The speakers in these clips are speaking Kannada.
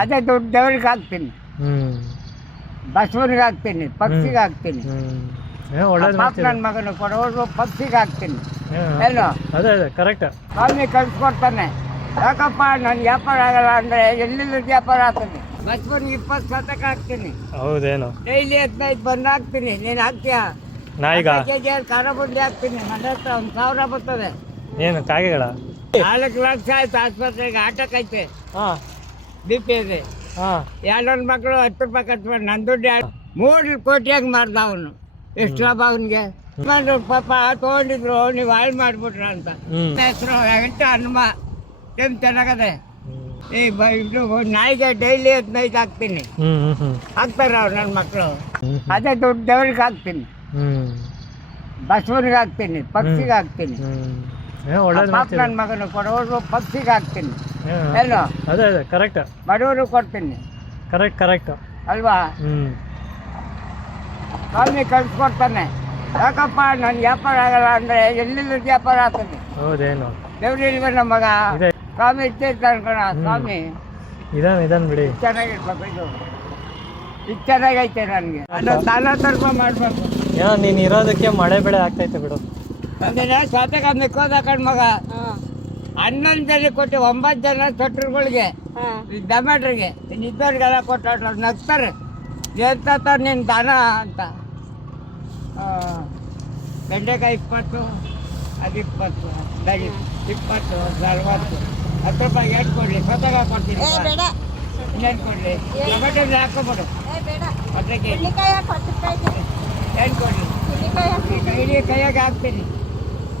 ಅದೇ ದುಡ್ಡು ದೇವ್ರಿಗೆ ಹಾಕ್ತೀನಿ ಬಸವನಿಗೆ ಹಾಕ್ತೀನಿ ಪಕ್ಷಿಗೆ ಹಾಕ್ತೀನಿ. ನನ್ನ ಮಗನು ಕೊಡೋರು ಪಕ್ಷಿಗೆ ಹಾಕ್ತೀನಿ. ಏನೋ ಏನು? ಅದೇ ಅದೇ ಕರೆಕ್ಟ್ ಸ್ವಾಮಿ ಕಳ್ಸ್ಕೊಡ್ತಾನೆ. ಯಾಕಪ್ಪ ನನ್ನ ವ್ಯಾಪಾರ ಆಗಲ್ಲ ಅಂದ್ರೆ ಎಲ್ಲಿಂದ ವ್ಯಾಪಾರ ಆಗ್ತದೆ? ಬಸವನಿಗೆ ಇಪ್ಪತ್ತು ಶತಕ ಹಾಕ್ತೀನಿ. ಹೌದೇನು? ಡೈಲಿ ಹದಿನೈದು ಬಂದು ಹಾಕ್ತೀನಿ. ನೀನು ಹಾಕ್ತೀಯಾ? ನಾ ಈಗ? ಕೆ ಜಿ ಖಾರ ಬುದ್ಧಿ ಹಾಕ್ತೀನಿ. ನನ್ನ ಹತ್ರ ಒಂದು ಸಾವಿರ ಬರ್ತದೆ. ಏನು ನಾಲ್ಕು ಲಕ್ಷ ಆಯ್ತು ಆಸ್ಪತ್ರೆಗೆ ಆಟಕ್ಕೈತೆ ಹಾ. ಬಿ ಪಿ ಇದೆ ಹಾ. ಎರಡೊಂದು ಮಕ್ಕಳು ಹತ್ತು ರೂಪಾಯಿ ಕಟ್ಬೇಕು ನನ್ನ ದುಡ್ಡು ಮೂರು ಕೋಟಿಯಾಗಿ ಮಾರ್ದ ಅವನು. ಎಷ್ಟು ಲಾಭ ಅವನಿಗೆ? ಪಾಪ ತಗೊಂಡಿದ್ರು ನೀವು ಹಾಳು ಮಾಡಿಬಿಟ್ರ ಅಂತ. ಹೆಸರು ಎಂಟು ಹನುಮ. ಟೈಮ್ ಚೆನ್ನಾಗದೆ? ಈ ಇದು ನಾಯಿಗೆ ಡೈಲಿ ಹದಿನೈದು ಹಾಕ್ತೀನಿ. ಹಾಕ್ತಾರೆ ಅವ್ರು ನನ್ನ ಮಕ್ಕಳು ಅದೇ ದುಡ್ಡು ದೇವ್ರಿಗೆ ಹಾಕ್ತೀನಿ ಬಸವನಿಗೆ ಹಾಕ್ತೀನಿ ಪಕ್ಷಿಗೆ ಹಾಕ್ತೀನಿ. ನನ್ನ ಮಗನು ಕೊಡೋರು ಪಕ್ಷಿಗೆ ಹಾಕ್ತೀನಿ. ಏನೋ ಏನು ಅದೇ ಅದೇ ಕರೆಕ್ಟ್ ಬಡವರು ಕೊಡ್ತೀನಿ. ಕರೆಕ್ಟ್ ಕರೆಕ್ಟ್ ಅಲ್ವಾ? ಹ್ಮ್. ಸ್ವಾಮಿ ಕಳ್ಸ್ಕೊಡ್ತಾನೆ. ಯಾಕಪ್ಪ ನನ್ನ ವ್ಯಾಪಾರ ಆಗಲ್ಲ ಅಂದರೆ ಎಲ್ಲಿಲ್ಲ ವ್ಯಾಪಾರ ಆಗ್ತದೆ? ಹೌದೇನು? ದೇವ್ರಿಲ್ವ ನಮ್ಮ ಮಗ? ಇದೆ. ಸ್ವಾಮಿ ಇಟ್ಟಿರ್ತಾನೆ ಕಣ ಸ್ವಾಮಿ. ಇದಾನ್ ಇದಾನ್ ಬಿಡಿ. ಚೆನ್ನಾಗಿರ್ಬೇಕು ಇದು. ಇದು ಚೆನ್ನಾಗೈತೆ ನನಗೆ. ಅದು ಸಾಲ ಧರ್ಮ ಮಾಡಬೇಕು. ಏನೋ ನೀನು ಇರೋದಕ್ಕೆ ಮಳೆ ಬೆಳೆ ಆಗ್ತೈತೆ ಬಿಡು. ಅಂದ್ರೆ ಸ್ವತಃ ಮಿಕ್ಕೋದ ಕಣ್ ಮಗ. ಹನ್ನೊಂದು ಜನ ಕೊಟ್ಟು ಒಂಬತ್ತು ಜನ ಸೊಟ್ರುಗಳಿಗೆ ಡಮಾಟ್ರಿಗೆ ಇದ್ದವ್ರಿಗೆಲ್ಲ ಕೊಟ್ಟು ನಗ್ತಾರೆ. ಎಂತ ನಿನ್ನ ದನ ಅಂತ. ಬೆಂಡೆಕಾಯಿ ಇಪ್ಪತ್ತು ಅದು ಇಪ್ಪತ್ತು ಬೆಳೆ ಇಪ್ಪತ್ತು ನಲ್ವತ್ತು. ಹತ್ತು ರೂಪಾಯಿ ಎಷ್ಟು ಕೊಡಲಿ ಸ್ವತಃ ಕೊಡ್ತೀನಿ ಇನ್ನೇನು ಕೊಡಲಿ. ಟೊಮೆಟೊ ಹಾಕೋಬಿಡು ಎಂಟು ಏನು ಕೊಡಲಿ ಕೈಲಿ ಕೈಯಾಗ ಹಾಕ್ತೀನಿ.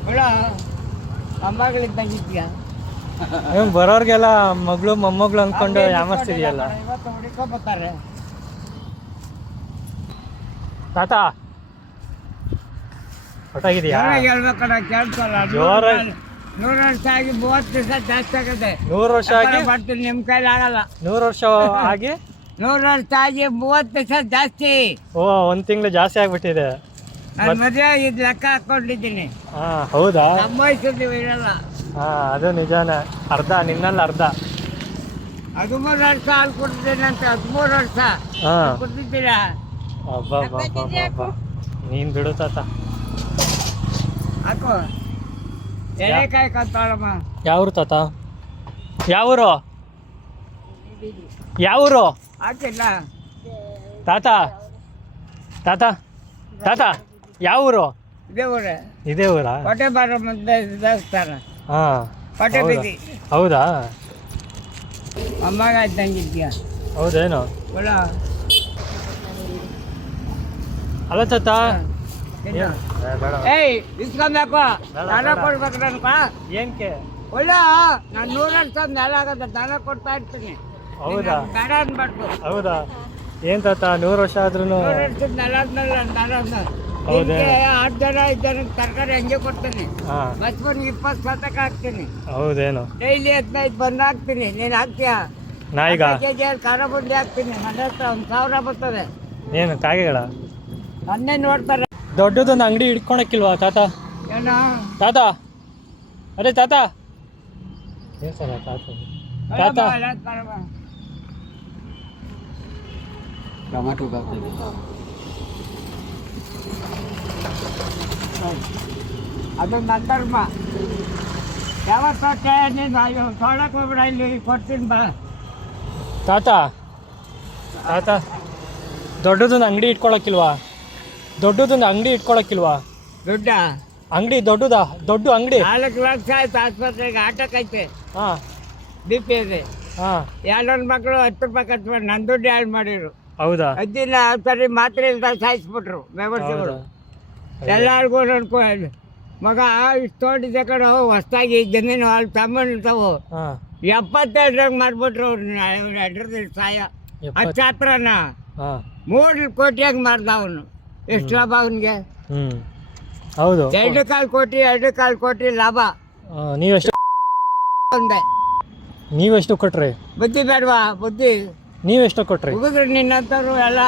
ಬಿಡ ಏನ್ ಬರೋರ್ಗೆಲ್ಲ ಮಗಳು ಮೊಮ್ಮಗಳು ಅನ್ಕೊಂಡು ಯಾಮಸ್ತಿದ್ಯಲ್ಲ? ಇವತ್ತು ತಾತ! ಹೊಟ್ಟಾಗಿದ್ಯಾ ಹೇಳ್ಬೇಕಣ್ಣ ಕೇಳ್ಸಲ್ಲ. ಜೋರಾಗಿ- ನೂರು ವರ್ಷ ಆಗಿ ಮೂವತ್ತು ದಿವಸ ಜಾಸ್ತಿ ಆಗುತ್ತೆ. ನೂರು ವರ್ಷ ಆಗಿ? ಬರ್ತೀನಿ ನಿಮ್ಮ ಕೈಲಿ ಆಗಲ್ಲ. ನೂರು ವರ್ಷ ಆಗಿ? ನೂರು ವರ್ಷ ಆಗಿ ಮೂವತ್ತು ದಿವಸ ಜಾಸ್ತಿ. ಓ ಒಂದ್ ತಿಂಗಳು ಜಾಸ್ತಿ ಆಗ್ಬಿಟ್ಟಿದೆ. ನಾನು ಮದುವೆ ಇದು ಲೆಕ್ಕ ಹಾಕೊಂಡಿದ್ದೀನಿ. ಹಾ ಹೌದಾ? ನಮ್ಮ ವಯಸ್ಸಲ್ಲಿ ಇರಲ್ಲ ಹಾ ಅದು ನಿಜಾನೇ. ಅರ್ಧ ನಿನ್ನಲ್ಲಿ ಅರ್ಧ. ಹದಿಮೂರು ವರ್ಷ ಹಾಲು ಕೊಡ್ತೀನಿ ಅಂತ ಹದಿಮೂರು ವರ್ಷ ಹಾ. ಕೊಡ್ತಿದ್ದೀರಾ ಅಬ್ಬಬ್ಬಬ್ಬಬ್ಬ. ನೀನ್ ಬಿಡು ತಾತ. ಹಾಕು. ಎಲೆಕಾಯಿ ಕಂತಾಳಮ್ಮ. ಯಾವ್ರು ತಾತ? ಯಾವೂರು? ಯಾವೂರು? ಹಾಕಿಲ್ಲ. ತಾತ? ತಾತ? ತಾತ? ಯಾವೂರು ಇದೇ ಊರೇ. ಇದೇ ಊರಾ? ಬಾರ ಬಾರಮ್ಮ ದೇವಸ್ಥಾನ. ಹಾ. ಹೊಟ್ಟೆ ಹೌದಾ? ಬೀದಿ. ಹೌದಾ? ಅಮ್ಮಗ ಇದ್ದಂಗಿದ್ಯಾ? ಹೌದೇನು? ಒಳ ಅಲ್ಲ ತಾತ. ಏಯ್ ಇಸ್ಕೊಂಬೇಕು. ದಾನ. ಕೊಡ್ಬೇಕು ನನ್ಕ ಏನ್ಕೆ? ಒಳ್ಳೆ ನಾನು ನೂರ ವರ್ಷ ನೆಲ ಆಗದ ದಾನ ಕೊಡ್ತಾ ಇರ್ತೀನಿ. ಹೌದಾ? ಬೇಡ ಅನ್ಬಾರ್ದು. ಹೌದಾ? ಏನ್ ತಾತ ನೂರು ವರ್ಷ ಆದ್ರೂ ನೂರ ವರ್ಷದ ನೆಲ ಆದ್ಮೇಲೆ. ಜನ ಇದ್ದಾರೆ ತರಕಾರಿ ಹಂಗೆ ಕೊಡ್ತೀನಿ. ಇಪ್ಪತ್ತು ಹಾಕ್ತೀನಿ. ಹೌದೇನು? ಡೈಲಿ ಹದಿನೈದು ಬಂದು ಹಾಕ್ತೀನಿ. ನೀನು ಹಾಕ್ತೀಯಾ? ಖಾರ ಹಾಕ್ತೀನಿ. ನನ್ನ ಹತ್ರ ಒಂದು ಸಾವಿರ ಬರ್ತದೆ. ಏನು ಕಾಗೆಗಳ? ನನ್ನೇ ನೋಡ್ತಾರೆ. ದೊಡ್ಡದೊಂದು ಅಂಗಡಿ ಹಿಡ್ಕೊಳಕ್ಕಿಲ್ವಾ ತಾತ? ಏನ? ತಾತ? ಅರೆ ತಾತ? ಏನು ಸರ ತಾತ? ತಾತ? ಟೊಮಾಟೊ ಅದು ನನ್ನ ಧರ್ಮ. ಯಾವತ್ತೋ ನೀನು ಅಯ್ಯೋ ಹೋಗ್ಬಿಡ ಇಲ್ಲಿ ಕೊಡ್ತೀನಿ ಬಾ. ತಾತ ತಾತ ದೊಡ್ಡದೊಂದು ಅಂಗಡಿ ಇಟ್ಕೊಳಕ್ಕಿಲ್ವಾ? ದೊಡ್ಡದೊಂದು ಅಂಗಡಿ ಇಟ್ಕೊಳಕ್ಕಿಲ್ವಾ? ದೊಡ್ಡ? ಅಂಗಡಿ ದೊಡ್ಡದಾ? ದೊಡ್ಡ ಅಂಗಡಿ? ನಾಲ್ಕು ಲಕ್ಷ ಆಯ್ತು ಆಸ್ಪತ್ರೆಗೆ ಆಟಕ್ಕೈತೆ ಹಾ. ಬಿ ಪಿ ಇದೆ ಹಾ. ಎರಡೊಂದು ಮಕ್ಕಳು ಹತ್ತು ರೂಪಾಯಿ ಕಟ್ಬೇಕು ನನ್ನ ದುಡ್ಡು ಯಾರು ಮಾಡಿರು ಹೌದಾ? ಅಜ್ಜಿನ ಸರಿ ಮಾತ್ರೆ ಇಲ್ದ ಸಾಯಿಸ್ಬಿಟ್ರು ಮೆಮರ್ಸಿಗಳು. ಹೌದಾ? ಎಲ್ಲಾರ್ಗು ಅನ್ಕೋ ಮಗ ಇಷ್ಟು ತೋಟಿದೆ ಕಡೆ ಹೊಸ್ದಾಗಿ ಜಮೀನು ಅಲ್ಲಿ ಹಾ. ಎಪ್ಪತ್ತೆರಡರಾಗ ಮಾಡ್ಬಿಟ್ರು ಅವ್ರನ್ನ ಅಡ್ರದ್ದು ಸಾಯ. ಎಪ್ಪತ್ ಅಚ್ಚಾತ್ರನ ಹಾ. ಮೂರು ಕೋಟಿಯಾಗಿ ಮಾರ್ದ ಅವನು. ಎಷ್ಟು ಲಾಭ ಅವನಿಗೆ? ಹೌದು. ಎರಡು ಕಾಲು ಕೋಟಿ ಎರಡು ಕಾಲು ಕೋಟಿ ಲಾಭ. ನೀವೆಷ್ಟು ನೀವೆಷ್ಟು ಕೊಟ್ರಿ? ಬುದ್ಧಿ ಬೇಡವಾ ಬುದ್ಧಿ? ನೀವೆಷ್ಟು ಕೊಟ್ರಿ? ಹುಡುಗರು ನಿನ್ನಂತವ್ರು ಎಲ್ಲ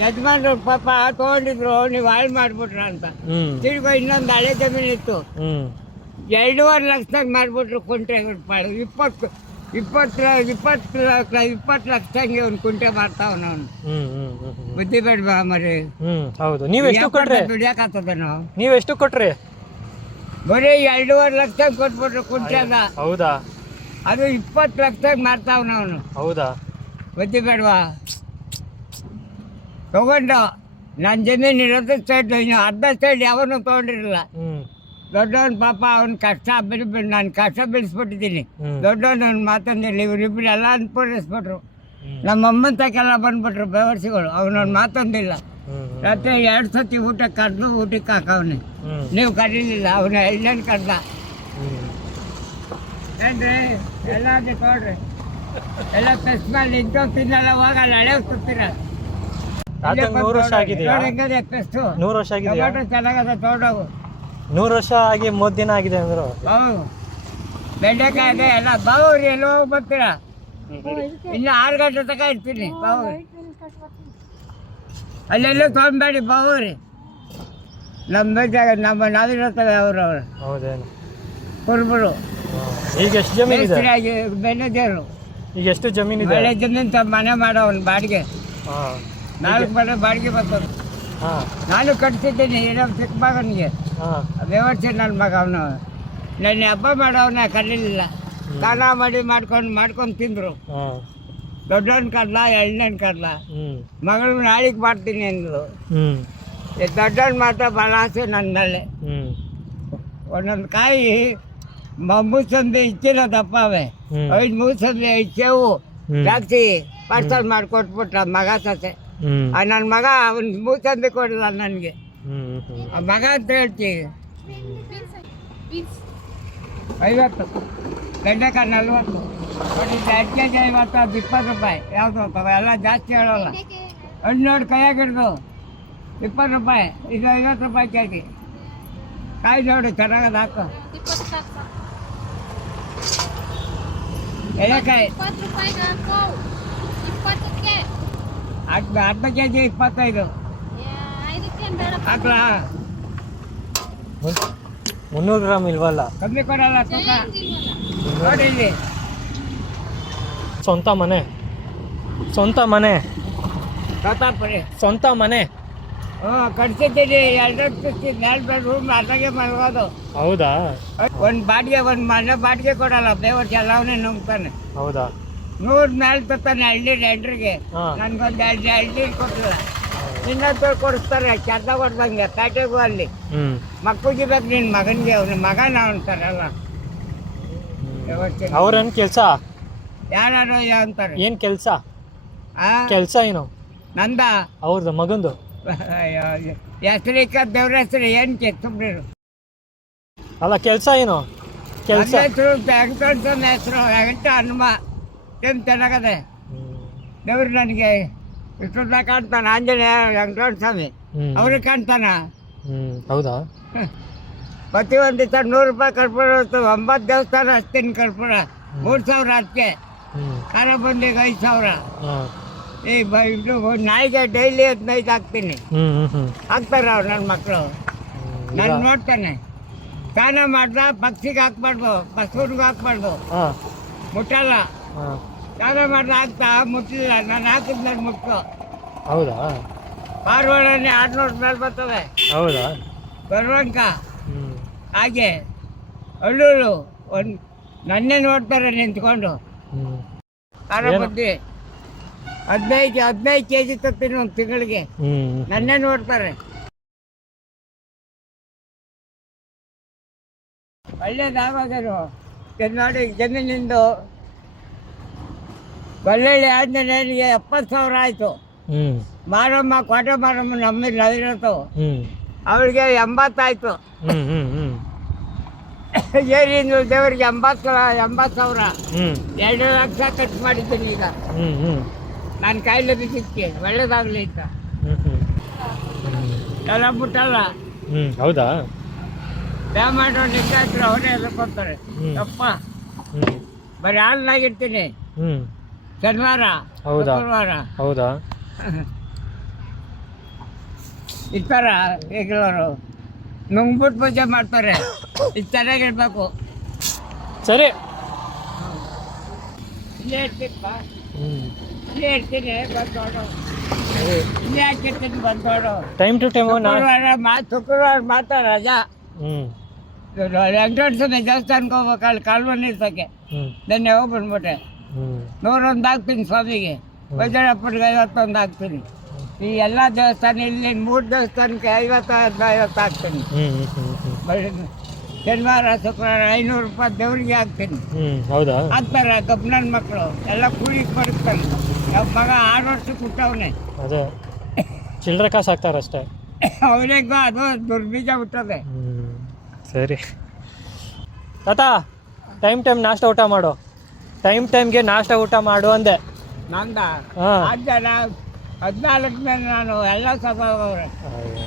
ಯಜಮಾನ್ರು ಪಾಪ ತಗೊಂಡಿದ್ರು ನೀವು ಹಾಳು ಮಾಡ್ಬಿಟ್ರ ಅಂತ. ಹ್ಮ್. ತಿರ್ಗೋ ಇನ್ನೊಂದು ಹಳೆ ಜಮೀನು ಇತ್ತು ಹ್ಮ್. ಎರಡೂವರೆ ಲಕ್ಷದಾಗ ಮಾಡಿಬಿಟ್ರು ಕುಂಟೆ ಪಾಡು. ಇಪ್ಪತ್ತು ಇಪ್ಪತ್ತು ಇಪ್ಪತ್ತು ಲಕ್ಷ ಇಪ್ಪತ್ತು ಲಕ್ಷದಂಗೆ ಅವ್ನು ಕುಂಟೆ ಮಾಡ್ತಾವ ನಾನು. ಹ್ಮ್ ಹ್ಮ್ ಹ್ಮ್ ಹ್ಮ್. ಬುದ್ಧಿ ಬೇಡ ಮರಿ. ಹ್ಮ್ ಹೌದು. ನೀವು ಎಷ್ಟು ಕೊಟ್ರಿ? ದುಡಿಯಾಕತ್ತದ ನಾವು? ನೀವು ಎಷ್ಟು ಕೊಟ್ರಿ? ಬರೀ ಎರಡೂವರೆ ಲಕ್ಷ ಕೊಟ್ಬಿಟ್ರು ಕುಂಟೆ ಅದ ಹೌದಾ? ಅದು ಇಪ್ಪತ್ತು ಲಕ್ಷ ಮಾಡ್ತಾವ್ ನಾನು. ಹೌದಾ? ಬುದ್ಧಿ ಬೇಡವಾ ತಗೊಂಡ ನನ್ನ ಜಮೀನು ಇರೋದು ಸೈಡ್ ಇನ್ನು ಅರ್ಧ ಸೈಡ್ ಯಾವನ್ನೂ ತೊಗೊಂಡಿರಲಿಲ್ಲ ದೊಡ್ಡವನ್ ಪಾಪ ಅವ್ನ ಕಷ್ಟ ಬಿಡಿ ನಾನು ಕಷ್ಟ ಬಿಡಿಸ್ಬಿಟ್ಟಿದ್ದೀನಿ. ದೊಡ್ಡವನ್ ಅವ್ನ ಮಾತಂದಿಲ್ಲ ಇವರಿಬ್ಬರು ಎಲ್ಲ ಅನ್ಪೂರೈಸ್ಬಿಟ್ರು ಹ್ಮ್. ನಮ್ಮ ಅಮ್ಮನ ತಕ್ಕೆಲ್ಲ ಬಂದ್ಬಿಟ್ರು ಬೇವರ್ಸಿಗಳು ಅವನವ್ನು ಮಾತಂದಿಲ್ಲ. ರಾತ್ರಿ ಎರಡು ಸತಿ ಊಟ ಕರೆದು ಊಟಕ್ಕೆ ಹಾಕವನೆ. ನೀವು ಕರೀಲಿಲ್ಲ ಅವನ ಎಣ್ಣೆನ್ ಕರ್ದ? ಏನ್ರಿ? ಎಲ್ಲ ತಗೊಳ್ರಿ ಎಲ್ಲ ಪ್ರೆಸ್ ಮಾಡಿ ತಿನ್ನಲ್ಲ ಹೋಗಲ್ಲ ಹಳೆ ಸುತ್ತೀರ ತಾತಂಗ್ ನೂರು ವರ್ಷ ಆಗಿದೆಯಾ? ಹೆಂಗದೆ ಪೆಸ್ಟು ನೂರು ವರ್ಷ ಆಗಿದೆ ಟೊಮೆಟೊ ಚೆನ್ನಾಗದ ತಗೊಂಡೋಗು. ನೂರು ವರ್ಷ ಆಗಿ ಮೂವತ್ತು ದಿನ ಆಗಿದೆ ಅಂದ್ರು. ಹೌದು. ಬೆಂಡೆಕಾಯಿ ಇದೆ ಎಲ್ಲ ಬಾವೂರಿ ಎಲ್ಲೋ ಬರ್ತೀರಾ? ಇನ್ನು ಆರು ಗಂಟೆ ತನಕ ಇರ್ತೀನಿ ಬಾವೂರಿ. ಅಲ್ಲೆಲ್ಲೂ ತೊಗೊಂಬೇಡಿ ಬಾವೂರಿ. ನಮ್ಮ ಜಾಗ ನಮ್ಮ ನಾವಿರ್ತವೆ ಅವರು ಅವರು. ಹೌದೇನು? ಕುರುಬರು ಈಗ ಎಷ್ಟು ಜಮೀನ್ ಇದೆ? ಮೇಸ್ತ್ರಿಯಾಗಿ ಬೆನ್ನದೇರು ಈಗ ಎಷ್ಟು ಜಮೀನು ಇದೆ? ಒಳ್ಳೆ ಜಮೀನು ತ ಮನೆ ಮಾಡೋವನು ಬಾಡಿಗೆ. ಹಾ. ನಾಲ್ಕು ಮನೆ ಬಾಡಿಗೆ ಬರ್ತದೆ ಹಾ. ನಾನು ಕಟ್ಸಿದ್ದೀನಿ ಏನೋ ಚಿಕ್ಕ ಮಗನಿಗೆ. ಹಾ. ವ್ಯವಸ್ಥೆ ನನ್ನ ಮಗ ಅವನು. ನನ್ನ ಹಬ್ಬ ಮಾಡೋವನ್ನ ಕಲೀಲಿಲ್ಲ ಕಾಲ ಮಾಡಿ ಮಾಡ್ಕೊಂಡು ಮಾಡ್ಕೊಂಡು ತಿಂದರು. ಹಾ. ದೊಡ್ಡವನ್ ಕರ್ಲ ಎಣ್ಣೆನ್ ಕರ್ಲ. ಮಗಳು ನಾಳೆಗೆ ಮಾಡ್ತೀನಿ ಅಂದರು ಹ್ಮ್. ದೊಡ್ಡವನ್ ಮಾತ್ರ ಬಹಳ ಆಸೆ ನನ್ನ ಮೇಲೆ. ಒಂದೊಂದು ಕಾಯಿ ಮೂಸಂಬಿ ಇಚ್ಚಿನ ದಪ್ಪವೆ ಹ್ಮ್. ಐದು ಮೂಸಂಬಿ ಐದು ಸೇವು. ಜಾಸ್ತಿ ಪಾರ್ಸಲ್ ಮಾಡಿಕೊಟ್ಬಿಟ್ಟ ಮಗ ಸತೆ ಆ ನನ್ನ ಮಗ ಅವನ್ ಮೂಸಂಬಿ ಕೊಡಲ್ಲ ನನಗೆ. ಮಗ ಅಂತ ಹೇಳ್ತೀವಿ ಐವತ್ತು. ಬೆಂಡೆಕಾಯಿ ನಲ್ವತ್ತು. ಎರಡು ಕೆ ಜಿ ಐವತ್ತು ಅದು ಇಪ್ಪತ್ತು ರೂಪಾಯಿ. ಯಾವುದು ಎಲ್ಲ ಜಾಸ್ತಿ ಹೇಳೋಲ್ಲ. ಹಣ್ಣು ನೋಡಿ ಕೈಯಾಗ ಹಿಡಿದು ಇಪ್ಪತ್ತು ರೂಪಾಯಿ. ಇದು ಐವತ್ತು ರೂಪಾಯಿ ಕೆ ಜಿ ಕಾಯಿ ನೋಡಿ ಚೆನ್ನಾಗದು ಹಾಕು. ಎಲೆಕಾಯಿ ಇಪ್ಪತ್ತು ರೂಪಾಯಿಗೆ ಹಾಕೋ ಇಪ್ಪತ್ತಕ್ಕೆ. ಅರ್ಧ ಅರ್ಧ ಕೆ ಜಿ ಇಪ್ಪತ್ತೈದು ಐದಕ್ಕೆ ಬೇಡ ಹಾಕ್ಲಾ? ಮುನ್- ಮುನ್ನೂರು ಗ್ರಾಮ್ ಇಲ್ವಲ್ಲ? ಕಮ್ಮಿ ಕೊಡಲ್ಲ ತೂಕ ಹಂಗಿಲ್ವಲ್ಲ ನೋಡಿ ಇಲ್ಲಿ. ಸ್ವಂತ ಮನೆ. ಸ್ವಂತ ಮನೆ. ಪ್ರತಾಪುರಿ. ಸ್ವಂತ ಮನೆ. ಹ್ಞೂ ಕಟ್ಸಿದ್ದೀನಿ. ಎರಡು ಎರಡು ಬೆಡ್ರೂಮ್ ಅದಾಗೆ ಮಲ್ಗೋದು. ಹೌದಾ? ಒಂದು ಬಾಡಿಗೆ ಒಂದು ಮನೆ ಬಾಡಿಗೆ ಕೊಡಲ್ಲ ಬೇವರ್ಸ್ ಎಲ್ಲವನ್ನೇ ನುಂಗ್ತಾನೆ. ಹೌದಾ? ನೂರ್ ಮೇಲೆ ತಾನೆ ಹಳ್ಳಿ ರೆಂಡ್ರಿಗೆ ಹಾ. ನನ್ಗೊಂದು ಎರಡು ಹಳ್ಳಿ ಕೊಟ್ಟಿಲ್ಲ ಇನ್ನೊಂದು ಕೊಡಿಸ್ತಾರೆ ಚರ್ದ ಕೊಡ್ದಂಗೆ ಪೇಟೆಗೂ ಅಲ್ಲಿ. ಹ್ಮ್. ಮಕ್ಕಳಿಗೆ ಬೇಕು ನಿನ್ನ ಮಗನಿಗೆ ಅವ್ನ ಮಗನ ಅಂತಾರಲ್ಲ ವ್ಯವಸ್ಥೆ ಅವ್ರೇನ್ ಕೆಲ್ಸ? ಯಾರು ಅಂತಾರೆ. ಏನ್ ಕೆಲ್ಸ? ಆ? ಕೆಲ್ಸ ಏನು? ನಂದ? ಅವ್ರದ್ದು ಮಗಂದು? ಹೆಸರಿಕ ದೇವ್ರ ಹೆಸರು ಏನು ಸುಮ್ಮನೆ ಅಲ್ಲ ಕೆಲಸ ಏನು? ಕೆಲಸ. ಹೆಸರು ವೆಂಕಟೇಶ್ವರ ಹೆಸರು ವೆಂಕಟ ಹನುಮ ಏನು ಚೆನ್ನಾಗದೆ. ದೇವ್ರು ನನಗೆ ವಿಷ್ಣುದ ಕಾಣ್ತಾನ ಆಂಜನೇಯ ವೆಂಕಟೇಶ್ವರ ಸ್ವಾಮಿ. ಹ್ಮ್. ಅವ್ರಿಗೆ ಕಾಣ್ತಾನ. ಹ್ಮ್ ಹೌದಾ? ಒಂದು ದಿವಸ ನೂರು ರೂಪಾಯಿ ಕರ್ಪೂರ ಹೊತ್ತು ಒಂಬತ್ತು ದೇವಸ್ಥಾನ ಹಚ್ತೀನಿ ಕರ್ಪೂರ. ಮೂರು ಸಾವಿರ ಅದಕ್ಕೆ ಹ್ಮ್. ಖಾರ ಬಂದಿಗೆ ಐದು ಸಾವಿರ. ಹಾ. ಈ ಬ ಇದು ನಾಯಿಗೆ ಡೈಲಿ ಹದಿನೈದು ಹಾಕ್ತೀನಿ. ಹ್ಮ್ ಹ್ಮ್ ಹ್ಮ್. ಹಾಕ್ತಾರೆ ಅವ್ರು ನನ್ನ ಮಕ್ಕಳು. ಹ್ಮ್. ನಾನು ಈಗ- ನೋಡ್ತಾನೆ. ಸ್ನಾನ ಮಾಡ್ದ ಪಕ್ಷಿಗೆ ಹಾಕ್ಬಾರ್ದು ಬಸವನಿಗೆ ಹಾಕ್ಬಾರ್ದು. ಹಾ. ಮುಟ್ಟಲ್ಲ. ಹಾ. ಸ್ನಾನ ಮಾಡ್ದ ಹಾಕ್ತಾ ಮುಟ್ಟಲಿಲ್ಲ ನಾನು ಹಾಕಿದ್ಮೇಲೆ ಮುಟ್ಟು ಹೌದಾ? ಪಾರ್ವಾಡನೆ ಆರ್ನೂರು ಮೇಲೆ ಬರ್ತವೆ. ಹೌದಾ? ಬರುವಂಕ. ಹಾಗೆ ಅಳ್ಳೂರು ಒಂದು ನನ್ನೇ ನೋಡ್ತಾರೆ ನಿಂತ್ಕೊಂಡು. ಖಾರ? ಬುದ್ಧಿ ಹದಿನೈದು ಹದಿನೈದು ಕೆ ಜಿ ತತ್ತೀನಿ ಒಂದು ತಿಂಗಳಿಗೆ. ನನ್ನೇ ನೋಡ್ತಾರೆ. ಒಳ್ಳೇದಾಗೋದರು ಕರ್ನಾಟಕ ಜಮೀನಿಂದು ಬಳ್ಳಳ್ಳಿ ಆದ್ಮೇಲೆ ನನಗೆ ಎಪ್ಪತ್ತು ಸಾವಿರ ಆಯಿತು. ಮಾರಮ್ಮ ಕೋಟೆ ಮಾರಮ್ಮ ನಮ್ಮ ನಾವಿರತ್ತು ಅವಳಿಗೆ ಎಂಬತ್ತಾಯ್ತು ಏರಿನ ದೇವರಿಗೆ ಎಂಬತ್ತು ಎಂಬತ್ತು ಸಾವಿರ. ಎರಡು ಲಕ್ಷ ಖರ್ಚು ಮಾಡಿದ್ದೀನಿ ಈಗ. ನಾನು ಕಾಯಿಲೆ ಬಿದ್ದಕ್ಕೆ ಒಳ್ಳೇದಾಗಲಿ ಅಂತ. ಹೌದಾ ಎಲ್ಲ ಬಿಟ್ಟಲ್ಲ ಹ್ಮ್ ಹೌದಾ ದಯಮಾಡಿ ಹಾಕಿದ್ರೆ ಅವರೇ ಎದ್ಕೊತಾರೆ. ತಪ್ಪ ಬರೀ ಹಾಲ್ನಾಗಿರ್ತೀನಿ. ಶನಿವಾರ ಹೌದಾ? ಶುಕ್ರವಾರ. ಹೌದಾ? ಇರ್ತಾರ ಈಗಲವರು ನುಂಗ್ಬಿಟ್ಟು ಪೂಜೆ ಮಾಡ್ತಾರೆ. ಇದು ಚೆನ್ನಾಗಿರ್ಬೇಕು. ಸರಿ. ಇಲ್ಲೇ ಇರ್ತೀನಿ ಬಾ ಹ್ಞೂ ಇಲ್ಲೇ ಇರ್ತೀನಿ ಬಂದು ಇಲ್ಲೇ ಹಾಕಿರ್ತೀನಿ ಬಂದೋಡು. ಟೈಮ್ ಟು ಟೈಮ್ ಶುಕ್ರವಾರ ಮಾತು ಶುಕ್ರವಾರ ಮಾತಾ ರಜಾ. ಹ್ಞೂ ವೆಂಕಟೇಶ್ವರ ದೇವಸ್ಥಾನಕ್ಕೆ ಹೋಗ್ಬೇಕು ಅಲ್ಲಿ ಕಾಲ್ವನಿ ನಿಲ್ಸೋಕ್ಕೆ ನೆನ್ನೆ ಹೋಗಿ ಬಂದ್ಬಿಟ್ಟೆ. ನೂರೊಂದು ಹಾಕ್ತೀನಿ ಸ್ವಾಮಿಗೆ. ವಜ್ರಪ್ಪನಿಗೆ ಐವತ್ತೊಂದು ಹಾಕ್ತೀನಿ. ಈ ಎಲ್ಲ ದೇವಸ್ಥಾನ ಇಲ್ಲಿ ಮೂರು ದೇವಸ್ಥಾನಕ್ಕೆ ಐವತ್ತು ಐವತ್ತು ಹಾಕ್ತೀನಿ. ಶನಿವಾರ ಶುಕ್ರವಾರ ಐನೂರು ರೂಪಾಯಿ ದೇವರಿಗೆ ಹಾಕ್ತೀನಿ. ಹೌದಾ? ಹಾಕ್ತಾರೆ ಗಬ್ನನ್ ಮಕ್ಕಳು ಎಲ್ಲ ಕೂಲಿ ಬರುತ್ತಾರೆ ನಮ್ಮ ಮಗ ಆರು ವರ್ಷಕ್ಕೆ ಹುಟ್ಟವನೆ. ಅದೇ. ಚಿಲ್ಲರೆ ಕಾಸು ಹಾಕ್ತಾರಷ್ಟೇ. ಅವನಿಗೆ ಅದು ದುರ್ಬೀಜ ಹುಟ್ಟದೆ. ಸರಿ. ತಾತ ಟೈಮ್ ಟೈಮ್ ನಾಷ್ಟ ಊಟ ಮಾಡು. ಟೈಮ್ ಟೈಮ್ಗೆ ನಾಷ್ಟ ಊಟ ಮಾಡು ಅಂದೆ. ನಂದ? ಹಾಂ. ಹದಿನಾಲ್ಕು ಜನ ನಾನು ಎಲ್ಲ ಸತ್ತೋಗವ್ರೆ.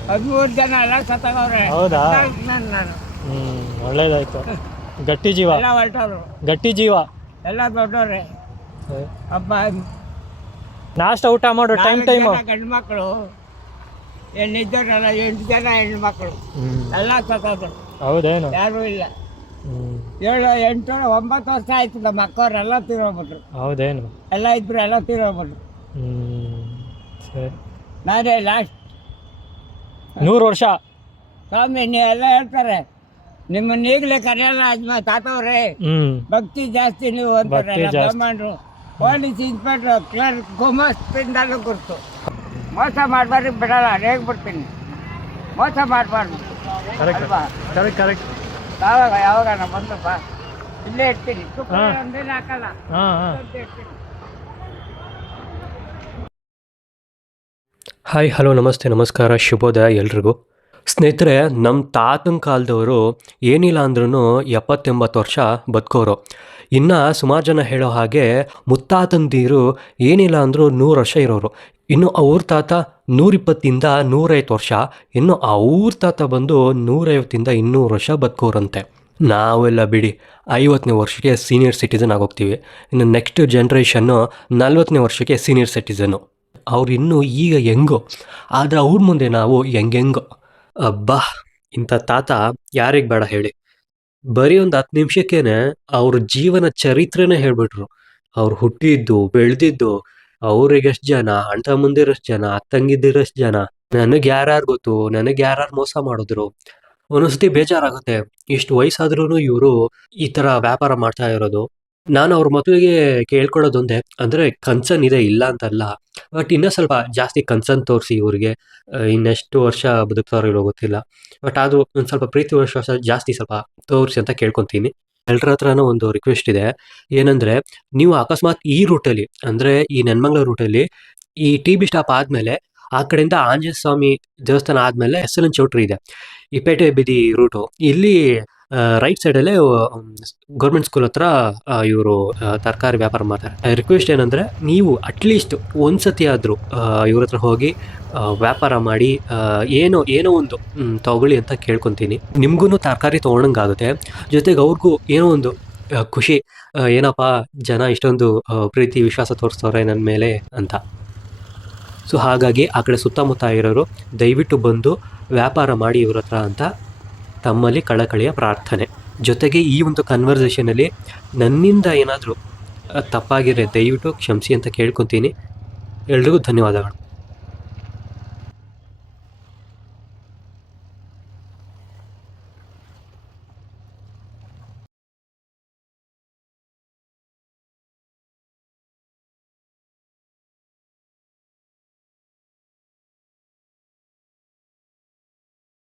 ಹದಿಮೂರು ಜನ ಎಲ್ಲ ಸತ್ತೋಗವ್ರೆ. ಹೌದಾ? ನಾನು. ಹ್ಞೂ ಒಳ್ಳೇದಾಯ್ತು. ಗಟ್ಟಿ ಜೀವ. ಎಲ್ಲ ಹೊರಟವ್ರು. ಗಟ್ಟಿ ಜೀವ. ಎಲ್ಲ ದೊಡ್ಡವ್ರೆ. ಹಬ್ಬ ನಾಷ್ಟ ಊಟ ಮಾಡು ಟೈಮ್ ಟೈಮ್ ಗಂಡು ಮಕ್ಕಳು ಹೆಣ್ಣಿದ್ದವರಲ್ಲ ಎಂಟು ಜನ ಹೆಣ್ಣು ಮಕ್ಕಳು ಎಲ್ಲ ಸತ್ತೋದ್ರು. ಹೌದೇನು? ಯಾರು ಇಲ್ಲ. ಏಳು ಎಂಟು ಒಂಬತ್ತು ವರ್ಷ ಆಯ್ತು ನಮ್ಮ ಅಕ್ಕವ್ರೆಲ್ಲ ತೀರೋಗ್ಬಿಟ್ರು ಹೌದೇನು? ಎಲ್ಲ ಇದ್ರು ಎಲ್ಲ ತೀರೋಗ್ಬಿಟ್ರು ಹೋಗ್ಬಿಟ್ರು ಸರಿ. ನಾನೇ ಲಾಸ್ಟ್ ನೂರು ವರ್ಷ? ಸ್ವಾಮಿ ಎಲ್ಲ ಹೇಳ್ತಾರೆ. ನಿಮ್ಮನ್ನ ಈಗಲೇ ಕರೆಯಲ್ಲ ಅಜ್ಮ ತಾತವ್ರೆ. ಭಕ್ತಿ ಜಾಸ್ತಿ ನೀವು ಅಂತಾರೆ ಭಕ್ತಿ ಜಾಸ್ತಿ. ಬ್ರಹ್ಮಣರು ಪೊಲೀಸ್ ಇನ್ಸ್ಪೆಕ್ಟರ್ ಕ್ಲರ್ಕ್ ಗುಮಸ್ತಿಂದಲೂ ಗುರ್ತು. ಮೋಸ ಮಾಡಬಾರ್ದು ಬಿಡಲ್ಲ ರೇಗ್ ಬಿಡ್ತೀನಿ. ಮೋಸ ಮಾಡಬಾರ್ದು. ಕರೆಕ್ಟ್ ಅಲ್ವಾ? ಕರೆಕ್ಟ್ ಕರೆಕ್ಟ್ ಯಾವಾಗ ಯಾವಾಗ ಬಂದಪ್ಪ? ಇಲ್ಲೇ ಇರ್ತೀನಿ. ಒಂದಿನ ಹಾಕಲ್ಲ. ಹಾಂ ಹಾಂ. ಇಲ್ಲೇ ಇರ್ತೀನಿ. ಹಾಯ್ ಹಲೋ ನಮಸ್ತೆ ನಮಸ್ಕಾರ ಶುಭೋದಯ ಎಲ್ರಿಗೂ. ಸ್ನೇಹಿತರೆ ನಮ್ಮ ತಾತನ ಕಾಲದವರು ಏನಿಲ್ಲ ಅಂದ್ರೂ ಎಪ್ಪತ್ತೆಂಬತ್ತು ವರ್ಷ ಬದುಕೋರು. ಇನ್ನು ಸುಮಾರು ಜನ ಹೇಳೋ ಹಾಗೆ ಮುತ್ತಾತಂದಿರು ಏನಿಲ್ಲ ಅಂದರೂ ನೂರು ವರ್ಷ ಇರೋರು. ಇನ್ನು ಅವ್ರ ತಾತ ನೂರಿಪ್ಪತ್ತಿಂದ ನೂರೈವತ್ತು ವರ್ಷ. ಇನ್ನು ಅವ್ರ ತಾತ ಬಂದು ನೂರೈವತ್ತಿಂದ ಇನ್ನೂರು ವರ್ಷ ಬದುಕೋರಂತೆ ನಾವೆಲ್ಲ ಬಿಡಿ, ಐವತ್ತನೇ ವರ್ಷಕ್ಕೆ ಸೀನಿಯರ್ ಸಿಟಿಸನ್ ಆಗೋಗ್ತೀವಿ. ಇನ್ನು ನೆಕ್ಸ್ಟ್ ಜನ್ರೇಷನ್ನು ನಲ್ವತ್ತನೇ ವರ್ಷಕ್ಕೆ ಸೀನಿಯರ್ ಸಿಟಿಸನ್ನು ಅವ್ರು ಇನ್ನೂ ಈಗ ಹೆಂಗೋ, ಆದರೆ ಅವ್ರ ಮುಂದೆ ನಾವು ಹೆಂಗೆಂಗೋ ಅಬ್ಬಾ, ಇಂಥ ತಾತ ಯಾರಿಗೆ ಬೇಡ ಹೇಳಿ. ಬರೀ ಒಂದು ಹತ್ತು ನಿಮಿಷಕ್ಕೇನೆ ಅವ್ರ ಜೀವನ ಚರಿತ್ರೆನೇ ಹೇಳ್ಬಿಟ್ರು. ಅವ್ರು ಹುಟ್ಟಿದ್ದು, ಬೆಳೆದಿದ್ದು ಅವ್ರಿಗೆ ಎಷ್ಟು ಜನ, ಅಣ್ಣ ತಮ್ಮಂದಿರಷ್ಟು ಜನ ಅತ್ತಂಗಿದ್ದಿರಷ್ಟು ಜನ, ನನಗೆ ಯಾರ್ಯಾರು ಗೊತ್ತು, ನನಗೆ ಯಾರ್ಯಾರು ಮೋಸ ಮಾಡಿದ್ರು, ಒಂದೊಂದ್ಸತಿ ಬೇಜಾರಾಗುತ್ತೆ. ಇಷ್ಟು ವಯಸ್ಸಾದ್ರೂ ಇವರು ಈ ತರ ವ್ಯಾಪಾರ ಮಾಡ್ತಾ ಇರೋದು. ನಾನು ಅವ್ರ ಮದುವೆಗೆ ಕೇಳ್ಕೊಳ್ಳೋದೊಂದೇ, ಅಂದ್ರೆ ಕನ್ಸರ್ನ್ ಇದೆ ಇಲ್ಲ ಅಂತಲ್ಲ. ಬಟ್ ಇನ್ನೂ ಸ್ವಲ್ಪ ಜಾಸ್ತಿ ಕನ್ಸರ್ನ್ ತೋರಿಸಿ ಇವ್ರಿಗೆ. ಇನ್ನೆಷ್ಟು ವರ್ಷ ಬದುಕ್ತಾರೋ ಗೊತ್ತಿಲ್ಲ. ಬಟ್ ಆದ್ರೂ ಒಂದು ಸ್ವಲ್ಪ ಪ್ರೀತಿ ವಿಶ್ವಾಸ ಜಾಸ್ತಿ ಸ್ವಲ್ಪ ತೋರಿಸಿ ಅಂತ ಕೇಳ್ಕೊಂತೀನಿ. ಎಲ್ರ ಹತ್ರನೂ ಒಂದು ರಿಕ್ವೆಸ್ಟ್ ಇದೆ. ಏನಂದ್ರೆ, ನೀವು ಅಕಸ್ಮಾತ್ ಈ ರೂಟಲ್ಲಿ ಅಂದ್ರೆ ಈ ನೆನ್ಮಂಗ್ಳ ರೂಟಲ್ಲಿ ಈ ಟಿ ಬಿ ಸ್ಟಾಪ್ ಆದ್ಮೇಲೆ, ಆ ಕಡೆಯಿಂದ ಆಂಜನೇಯ ಸ್ವಾಮಿ ದೇವಸ್ಥಾನ ಆದ್ಮೇಲೆ ಎಸ್ ಎಲ್ ಎನ್ ಚೌಟ್ರಿ ಇದೆ. ಈ ಪೇಟೆ ಬೀದಿ ರೂಟು ಇಲ್ಲಿ ರೈಟ್ ಸೈಡಲ್ಲೇ ಗೌರ್ಮೆಂಟ್ ಸ್ಕೂಲ್ ಹತ್ರ ಇವರು ತರಕಾರಿ ವ್ಯಾಪಾರ ಮಾಡ್ತಾರೆ. ರಿಕ್ವೆಸ್ಟ್ ಏನಂದ್ರೆ, ನೀವು ಅಟ್ಲೀಸ್ಟ್ ಒಂದ್ಸತಿ ಆದರೂ ಇವ್ರ ಹತ್ರ ಹೋಗಿ ವ್ಯಾಪಾರ ಮಾಡಿ ಏನೋ ಏನೋ ಒಂದು ತಗೊಳ್ಳಿ ಅಂತ ಕೇಳ್ಕೊತೀನಿ. ನಿಮ್ಗೂ ತರಕಾರಿ ತೊಗೊಳಂಗಾಗುತ್ತೆ ಜೊತೆಗೆ ಅವ್ರಿಗೂ ಏನೋ ಒಂದು ಖುಷಿ ಏನಪ್ಪ, ಜನ ಇಷ್ಟೊಂದು ಪ್ರೀತಿ, ವಿಶ್ವಾಸ ತೋರಿಸ್ತವ್ರೆ ನನ್ನ ಮೇಲೆ ಅಂತ. ಸೊ ಹಾಗಾಗಿ ಆ ಕಡೆ ಸುತ್ತಮುತ್ತ ಇರೋರು ದಯವಿಟ್ಟು ಬಂದು ವ್ಯಾಪಾರ ಮಾಡಿ ಇವ್ರ ಹತ್ರ ಅಂತ ತಮ್ಮಲ್ಲಿ ಕಳಕಳಿಯ ಪ್ರಾರ್ಥನೆ. ಜೊತೆಗೆ ಈ ಒಂದು ಕನ್ವರ್ಸೇಷನಲ್ಲಿ ನನ್ನಿಂದ ಏನಾದರೂ ತಪ್ಪಾಗಿರೋ ದಯವಿಟ್ಟು ಕ್ಷಮಿಸಿ ಅಂತ ಕೇಳ್ಕೊತೀನಿ. ಎಲ್ರಿಗೂ ಧನ್ಯವಾದಗಳು.